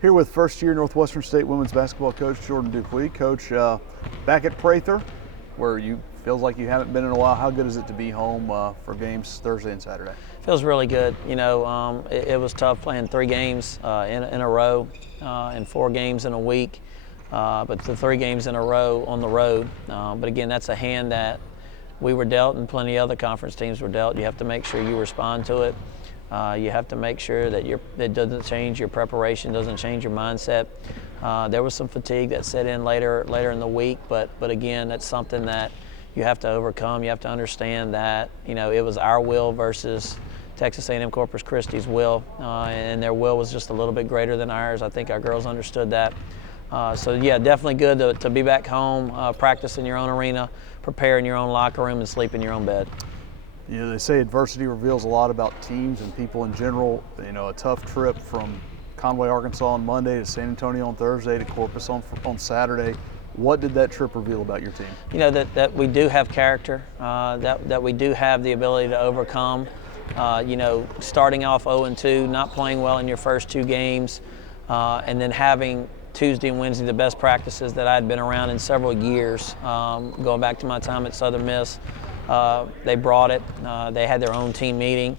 Here with first-year Northwestern State women's basketball coach Jordan Dupuy. Coach, back at Prather, where you feels like you haven't been in a while. How good is it to be home for games Thursday and Saturday? Feels really good. You know, it was tough playing 3 games in a row and 4 games in a week, but the 3 games in a row on the road. But again, that's a hand that we were dealt and plenty of other conference teams were dealt. You have to make sure you respond to it. You have to make sure that it doesn't change your preparation, doesn't change your mindset. There was some fatigue that set in later in the week, but again, that's something that you have to overcome. You have to understand that, you know, it was our will versus Texas A&M Corpus Christi's will, and their will was just a little bit greater than ours. I think our girls understood that. So yeah, definitely good to be back home, practice in your own arena, prepare in your own locker room, and sleep in your own bed. You know, they say adversity reveals a lot about teams and people in general. You know, a tough trip from Conway, Arkansas on Monday to San Antonio on Thursday to Corpus on Saturday. What did that trip reveal about your team? You know, that we do have character, that we do have the ability to overcome. You know, starting off 0-2, not playing well in your first 2 games, and then having Tuesday and Wednesday the best practices that I'd been around in several years, going back to my time at Southern Miss. They brought it. They had their own team meeting.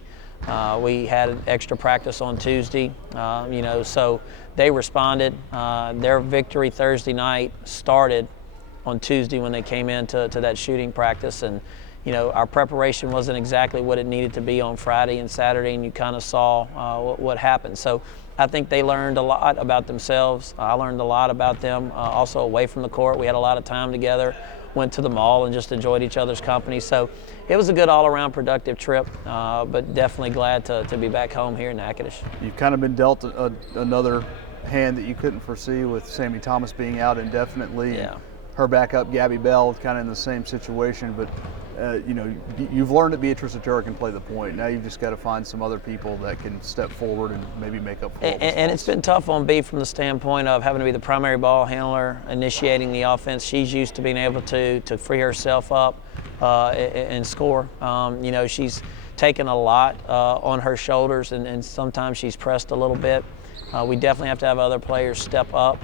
We had an extra practice on Tuesday, you know, so they responded. Their victory Thursday night started on Tuesday when they came into that shooting practice, and you know, our preparation wasn't exactly what it needed to be on Friday and Saturday, and you kind of saw what happened. So I think they learned a lot about themselves. I learned a lot about them. Also away from the court, we had a lot of time together. Went to the mall and just enjoyed each other's company. So it was a good all-around productive trip, but definitely glad to be back home here in Natchitoches. You've kind of been dealt another hand that you couldn't foresee with Sammy Thomas being out indefinitely. Yeah. Her backup, Gabby Bell, kind of in the same situation, but you know, you've learned that Beatrice Atura can play the point. Now you've just got to find some other people that can step forward and maybe make up for it. And it's been tough on B from the standpoint of having to be the primary ball handler, initiating the offense. She's used to being able to free herself up and score. You know, she's taken a lot on her shoulders, and sometimes she's pressed a little bit. We definitely have to have other players step up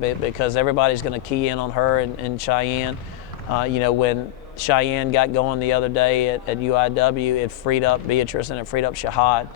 because everybody's going to key in on her and Cheyenne. You know, when Cheyenne got going the other day at UIW, it freed up Beatrice and it freed up Shahad.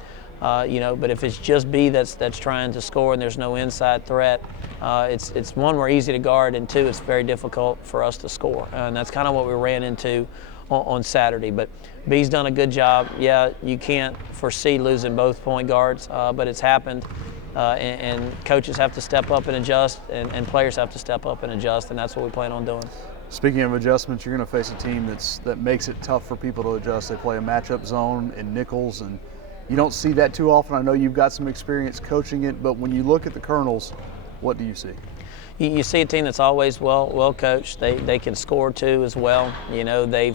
You know, but if it's just B that's trying to score and there's no inside threat, it's one, we're easy to guard, and 2, it's very difficult for us to score. And that's kind of what we ran into on Saturday. But B's done a good job. Yeah, you can't foresee losing both point guards, but it's happened. And coaches have to step up and adjust, and players have to step up and adjust, and that's what we plan on doing. Speaking of adjustments, you're going to face a team that makes it tough for people to adjust. They play a matchup zone in Nicholls, and you don't see that too often. I know you've got some experience coaching it, but when you look at the Colonels, what do you see? You see a team that's always well coached. They can score too as well. You know, they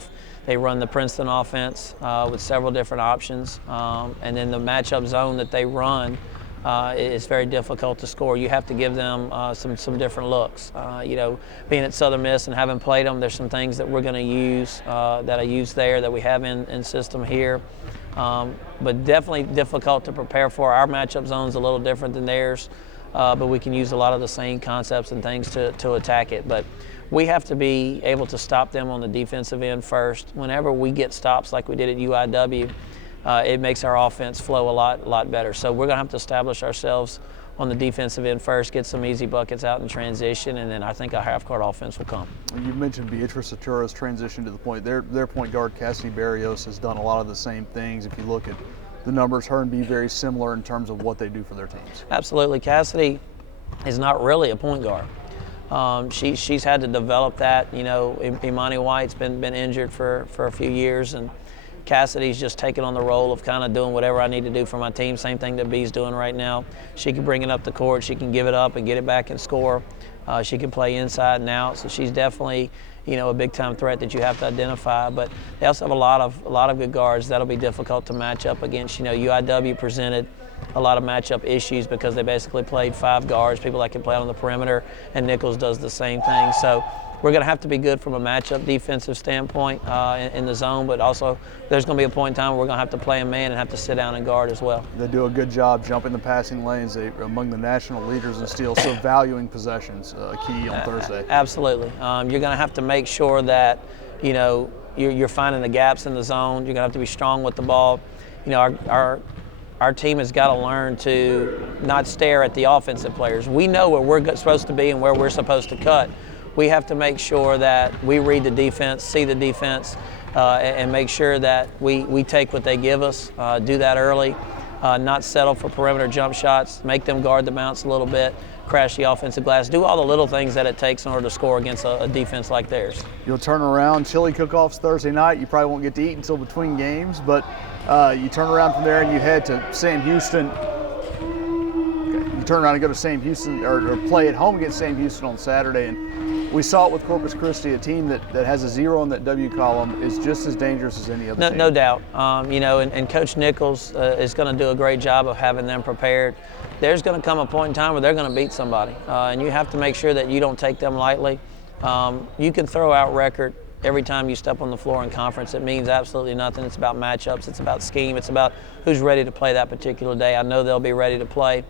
run the Princeton offense with several different options, and then the matchup zone that they run. It's very difficult to score. You have to give them some different looks. You know, being at Southern Miss and having played them, there's some things that we're going to use that I use there that we have in system here. But definitely difficult to prepare for. Our matchup zone's a little different than theirs, but we can use a lot of the same concepts and things to attack it. But we have to be able to stop them on the defensive end first. Whenever we get stops like we did at UIW, it makes our offense flow a lot better. So we're going to have to establish ourselves on the defensive end first, get some easy buckets out in transition, and then I think our half-court offense will come. You mentioned Beatrice Atura's transition to the point. Their point guard, Cassidy Barrios, has done a lot of the same things. If you look at the numbers, her and B very similar in terms of what they do for their teams. Absolutely. Cassidy is not really a point guard. She's had to develop that. You know, Imani White's been injured for a few years, and Cassidy's just taking on the role of kind of doing whatever I need to do for my team. Same thing that B's doing right now. She can bring it up the court. She can give it up and get it back and score. She can play inside and out. So she's definitely, you know, a big-time threat that you have to identify. But they also have a lot of good guards that'll be difficult to match up against. You know, UIW presented a lot of matchup issues because they basically played 5 guards, people that can play on the perimeter, and Nicholls does the same thing. So we're going to have to be good from a matchup defensive standpoint in the zone, but also there's going to be a point in time where we're going to have to play a man and have to sit down and guard as well. They do a good job jumping the passing lanes. They're among the national leaders in steals, so valuing possessions key on Thursday. Absolutely. You're going to have to make sure that, you know, you're finding the gaps in the zone. You're going to have to be strong with the ball. You know, our team has got to learn to not stare at the offensive players. We know where we're supposed to be and where we're supposed to cut. We have to make sure that we read the defense, see the defense, and make sure that we take what they give us, do that early, not settle for perimeter jump shots, make them guard the bounce a little bit, crash the offensive glass, do all the little things that it takes in order to score against a defense like theirs. You'll turn around, chili cook-offs Thursday night. You probably won't get to eat until between games, but you turn around from there and you head to Sam Houston. You turn around and go to Sam Houston or play at home against Sam Houston on Saturday. And we saw it with Corpus Christi, a team that has a 0 in that W column is just as dangerous as any other team. No doubt. You know, and Coach Nicholls is going to do a great job of having them prepared. There's going to come a point in time where they're going to beat somebody, and you have to make sure that you don't take them lightly. You can throw out record every time you step on the floor in conference. It means absolutely nothing. It's about matchups. It's about scheme. It's about who's ready to play that particular day. I know they'll be ready to play,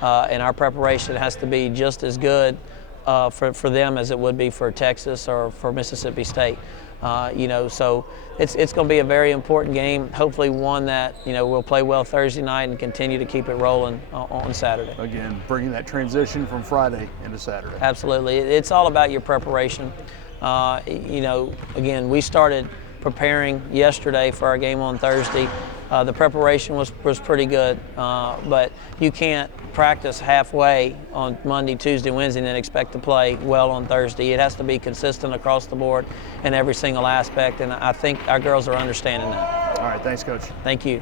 and our preparation has to be just as good for them as it would be for Texas or for Mississippi State. You know, so it's going to be a very important game. Hopefully, one that we'll play well Thursday night and continue to keep it rolling on Saturday. Again, bringing that transition from Friday into Saturday. Absolutely, it's all about your preparation. You know, again, we started preparing yesterday for our game on Thursday. The preparation was pretty good, but you can't practice halfway on Monday, Tuesday, Wednesday, and then expect to play well on Thursday. It has to be consistent across the board in every single aspect, and I think our girls are understanding that. All right, thanks, Coach. Thank you.